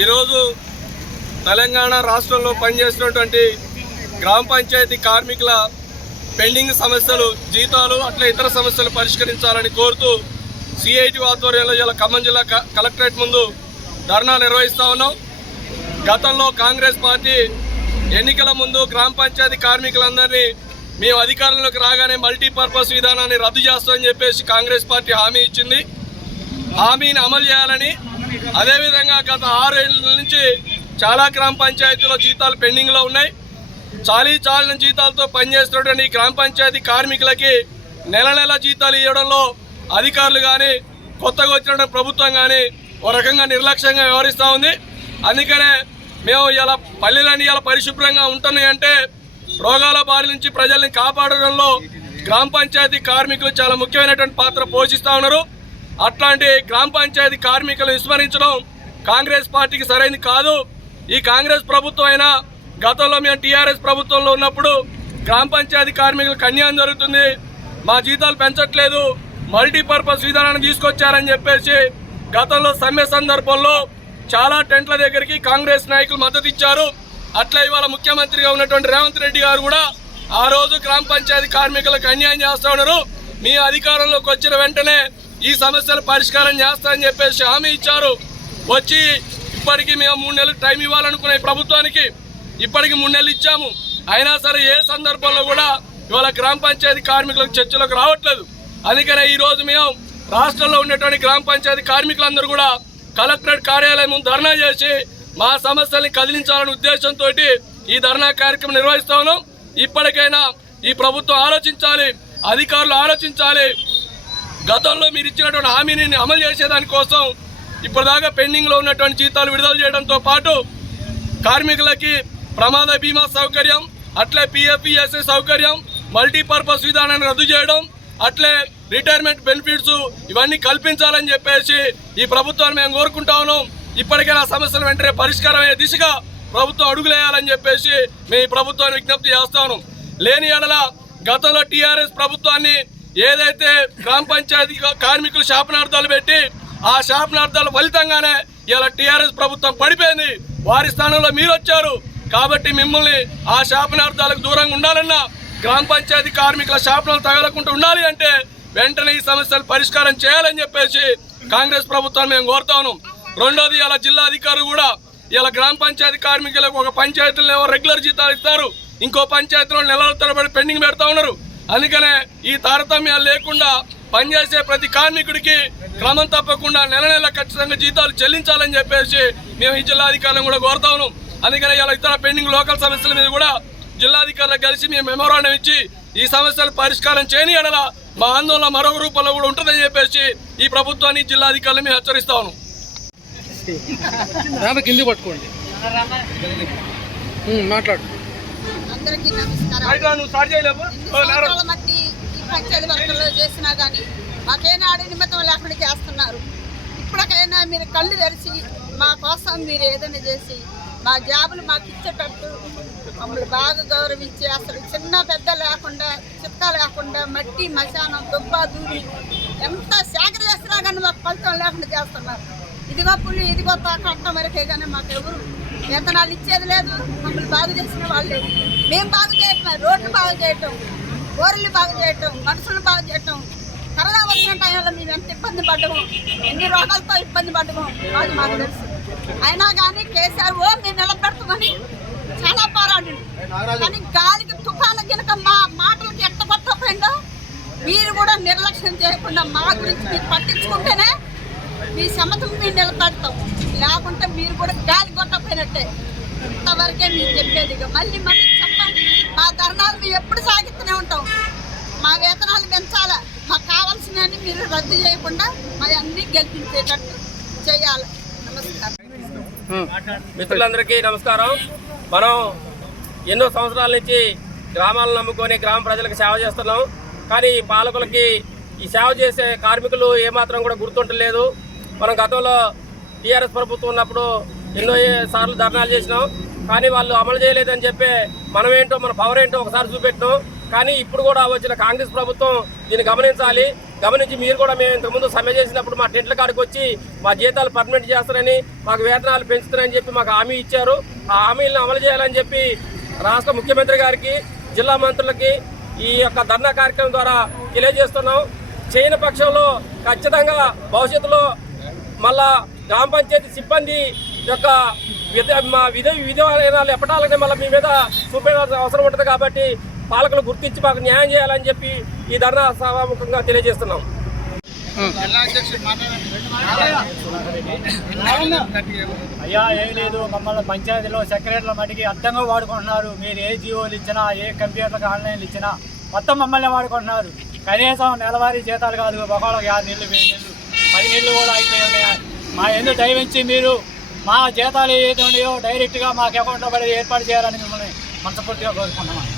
ఈరోజు తెలంగాణ రాష్ట్రంలో పనిచేస్తున్నటువంటి గ్రామ పంచాయతీ కార్మికుల పెండింగ్ సమస్యలు జీతాలు అట్లా ఇతర సమస్యలు పరిష్కరించాలని కోరుతూ సిఐటి ఆధ్వర్యంలో ఇలా ఖమ్మం జిల్లా క- కలెక్టరేట్ ముందు ధర్నా నిర్వహిస్తా ఉన్నాం. గతంలో కాంగ్రెస్ పార్టీ ఎన్నికల ముందు గ్రామ పంచాయతీ కార్మికులందరినీ మేము అధికారంలోకి రాగానే మల్టీపర్పస్ విధానాన్ని రద్దు చేస్తామని చెప్పేసి కాంగ్రెస్ పార్టీ హామీ ఇచ్చింది. హామీని అమలు చేయాలని అదేవిధంగా గత ఆరేళ్ళ నుంచి చాలా గ్రామ పంచాయతీలో జీతాలు పెండింగ్లో ఉన్నాయి. చాలీ చాలిన జీతాలతో పనిచేస్తున్నటువంటి ఈ గ్రామ పంచాయతీ కార్మికులకి నెల నెల జీతాలు ఇవ్వడంలో అధికారులు కానీ కొత్తగా వచ్చిన ప్రభుత్వం కానీ ఓ రకంగా నిర్లక్ష్యంగా వ్యవహరిస్తూ ఉంది. అందుకనే మేము ఇలా పల్లెలన్నీ ఇలా పరిశుభ్రంగా ఉంటున్నాయంటే రోగాల బారి నుంచి ప్రజల్ని కాపాడడంలో గ్రామ పంచాయతీ కార్మికులు చాలా ముఖ్యమైనటువంటి పాత్ర పోషిస్తూ ఉన్నారు. అట్లాంటి గ్రామ పంచాయతీ కార్మికులను విస్మరించడం కాంగ్రెస్ పార్టీకి సరైనది కాదు. ఈ కాంగ్రెస్ ప్రభుత్వం అయినా గతంలో మేము టీఆర్ఎస్ ప్రభుత్వంలో ఉన్నప్పుడు గ్రామ పంచాయతీ కార్మికులకు అన్యాయం జరుగుతుంది. మా జీతాలు పెంచట్లేదు. మల్టీపర్పస్ విధానాన్ని తీసుకొచ్చారని చెప్పేసి గతంలో సమ్మె సందర్భంలో చాలా టెంట్ల దగ్గరికి కాంగ్రెస్ నాయకులు మద్దతు ఇచ్చారు. అట్లా ఇవాళ ముఖ్యమంత్రిగా ఉన్నటువంటి రేవంత్ రెడ్డి గారు కూడా ఆ రోజు గ్రామ పంచాయతీ కార్మికులకు అన్యాయం చేస్తా ఉన్నారు. మీ అధికారంలోకి వచ్చిన వెంటనే ఈ సమస్యలు పరిష్కారం చేస్తామని చెప్పేసి హామీ ఇచ్చారు. వచ్చి ఇప్పటికీ మేము మూడు నెలలు టైం ఇవ్వాలనుకున్న ప్రభుత్వానికి. ఇప్పటికి మూడు నెలలు ఇచ్చాము. అయినా సరే ఏ సందర్భంలో కూడా ఇవాళ గ్రామ పంచాయతీ కార్మికులకు చర్చలకు రావట్లేదు. అందుకనే ఈరోజు మేము రాష్ట్రంలో ఉన్నటువంటి గ్రామ పంచాయతీ కార్మికులందరూ కూడా కలెక్టరేట్ కార్యాలయం ధర్నా చేసి మా సమస్యల్ని కదిలించాలనే ఉద్దేశంతో ఈ ధర్నా కార్యక్రమం నిర్వహిస్తా ఉన్నాం. ఇప్పటికైనా ఈ ప్రభుత్వం ఆలోచించాలి అధికారులు ఆలోచించాలి గతంలో మీరు ఇచ్చినటువంటి హామీని అమలు చేసేదానికోసం ఇప్పటిదాకా పెండింగ్లో ఉన్నటువంటి జీతాలు విడుదల చేయడంతో పాటు కార్మికులకి ప్రమాద బీమా సౌకర్యం అట్లే పిఎఫ్ఈఎస్ఏ సౌకర్యం మల్టీపర్పస్ విధానాన్ని రద్దు చేయడం అట్లే రిటైర్మెంట్ బెనిఫిట్స్ ఇవన్నీ కల్పించాలని చెప్పేసి ఈ ప్రభుత్వాన్ని మేము కోరుకుంటా ఉన్నాం. ఇప్పటికైనా సమస్యలు వెంటనే పరిష్కారం అయ్యే దిశగా ప్రభుత్వం అడుగులేయాలని చెప్పేసి మేము ఈ ప్రభుత్వాన్ని విజ్ఞప్తి చేస్తాను లేని ఎడల గతంలో టీఆర్ఎస్ ప్రభుత్వాన్ని ఏదైతే గ్రామ పంచాయతీ కార్మికులు శాపనార్థాలు పెట్టి ఆ శాపనార్థాల ఫలితంగానే ఇలా టీఆర్ఎస్ ప్రభుత్వం పడిపోయింది. వారి స్థానంలో మీరు వచ్చారు. కాబట్టి మిమ్మల్ని ఆ శాపనార్థాలకు దూరంగా ఉండాలన్నా గ్రామ పంచాయతీ కార్మికుల శాపనాలు తగలకుండా ఉండాలి అంటే వెంటనే ఈ సమస్యలు పరిష్కారం చేయాలని చెప్పేసి కాంగ్రెస్ ప్రభుత్వాన్ని మేము కోరుతాను రెండోది ఇలా జిల్లా అధికారులు కూడా ఇలా గ్రామ పంచాయతీ కార్మికులకు ఒక పంచాయతీలో రెగ్యులర్ జీతాలు ఇస్తారు ఇంకో పంచాయతీలో నెలల తరబడి పెండింగ్ పెడతా ఉన్నారు. అందుకనే ఈ తారతమ్యాలు లేకుండా పనిచేసే ప్రతి కార్మికుడికి క్రమం తప్పకుండా నెల నెల ఖచ్చితంగా జీతాలు చెల్లించాలని చెప్పేసి మేము ఈ జిల్లాధికారులను కూడా కోరుతా ఉన్నాం. అందుకనే ఇలా ఇతర పెండింగ్ లోకల్ సమస్యల మీద కూడా జిల్లాధికారులకు కలిసి మేము మెమోరాండం ఇచ్చి ఈ సమస్యలు పరిష్కారం చేయని ఎడల మా ఆందోళన మరొక రూపంలో కూడా ఉంటుందని చెప్పేసి ఈ ప్రభుత్వాన్ని జిల్లాధికారులు మేము హెచ్చరిస్తా ఉన్నాం. కింది పట్టుకోండి. మాట్లాడు. అందరికీ నమస్కారం. మట్టి ఈ పంచాయతీ వర్గంలో చేసినా కానీ మాకేనాడు నిమిత్తం లేకుండా చేస్తున్నారు. ఇప్పటికైనా మీరు కళ్ళు తెరిచి మా కోసం మీరు ఏదైనా చేసి మా జాబులు మాకు ఇచ్చేటట్టు మమ్మల్ని బాగా గౌరవించి అసలు చిన్న పెద్ద లేకుండా చిత్త లేకుండా మట్టి మశానం దుబ్బ దూరి ఎంత సేకర చేసినా కానీ మాకు ఫలితం లేకుండా చేస్తున్నారు. ఇదిగో పులి ఇదిగో కట్ట వరకే కానీ మాకు ఎవరు వేతనాలు ఇచ్చేది లేదు. మమ్మల్ని బాగు చేసిన వాళ్ళు లేదు మేము బాగు చేయటం రోడ్లు బాగు చేయటం ఊరలు బాగు చేయటం మనుషులు బాగు చేయటం. కరోనా వచ్చిన టైంలో మేము ఎంత ఇబ్బంది పడ్డము ఎన్ని రోగాలతో ఇబ్బంది పడ్డము అది మాకు తెలుసు. అయినా కానీ కేసీఆర్ ఓ మేము నిలబెడతామని చాలా పోరాడింది కానీ గాలికి తుఫాను గినక మా మాటలకి ఎట్ట పట్టకపోయిందో మీరు కూడా నిర్లక్ష్యం చేయకుండా మా గురించి మీరు పట్టించుకుంటేనే మీ సమతం మీరు నిలబడతాం. లేకుంటే మీరు కూడా గాలి కొట్టకపోయినట్టే. ఇంతవరకే మీరు చెప్పేది ఇక. మళ్ళీ మళ్ళీ మా ధర్నాలు మేము ఎప్పుడు సాగిస్తూనే ఉంటాం. మా వేతనాలు పెంచాలా? మాకు కావాల్సినవి మీరు రద్దు చేయకుండా మా అన్నీ గెలిపించేటట్టు చేయాలి. నమస్కారం. మిత్రులందరికీ నమస్కారం. మనం ఎన్నో సంవత్సరాల నుంచి గ్రామాలను నమ్ముకొని గ్రామ ప్రజలకు సేవ చేస్తున్నాం. కానీ ఈ పాలకులకి ఈ సేవ చేసే కార్మికులు ఏమాత్రం కూడా గుర్తుంటలేదు. మనం గతంలో టీఆర్ఎస్ ప్రభుత్వం ఉన్నప్పుడు ఎన్నో సార్లు ధర్నాలు చేసినాం. కానీ వాళ్ళు అమలు చేయలేదని చెప్పే మనం ఏంటో మన పవర్ ఏంటో ఒకసారి చూపెట్టాం కానీ ఇప్పుడు కూడా వచ్చిన కాంగ్రెస్ ప్రభుత్వం దీన్ని గమనించాలి. గమనించి మీరు కూడా మేము ఇంతకుముందు సమ్మె చేసినప్పుడు మా టెంట్ల కాడికి వచ్చి మా జీతాలు పర్మనెంట్ చేస్తారని మాకు వేతనాలు పెంచుతారని చెప్పి మాకు హామీ ఇచ్చారు. ఆ హామీలను అమలు చేయాలని చెప్పి రాష్ట్ర ముఖ్యమంత్రి గారికి జిల్లా మంత్రులకి ఈ యొక్క ధర్నా కార్యక్రమం ద్వారా తెలియజేస్తున్నాం. చేయని పక్షంలో ఖచ్చితంగా భవిష్యత్తులో మళ్ళా గ్రామ పంచాయతీ సిబ్బంది యొక్క విధ మా విధ విధానాలు ఎప్పటాలని మళ్ళీ మీ మీద చూపేయాల్సిన అవసరం ఉంటుంది కాబట్టి పాలకులు గుర్తించి మాకు న్యాయం చేయాలని చెప్పి ఈ ధర్నా సభాముఖంగా తెలియజేస్తున్నాం. అయ్యా ఏం లేదు. మమ్మల్ని పంచాయతీలో సెక్రటరీల మటుకి అర్థంగా వాడుకుంటున్నారు. మీరు ఏ జీవోలు ఇచ్చినా ఏ కంప్యూటర్లకు ఆన్లైన్లు ఇచ్చినా మొత్తం మమ్మల్ని వాడుకుంటున్నారు. కనీసం నెలవారీ జీతాలు కాదు. ఒకళ్ళకి ఆరు నీళ్ళు వెయ్యి నెలలు పది నీళ్ళు కూడా అయిపోయి ఉన్నాయి. మా ఎందుకు దయవించి మీరు మా జీతాలు ఏదైతే ఉన్నాయో డైరెక్ట్గా మాకు అకౌంట్లో పడి ఏర్పాటు చేయాలని మిమ్మల్ని మనస్ఫూర్తిగా కోరుకుంటున్నాం.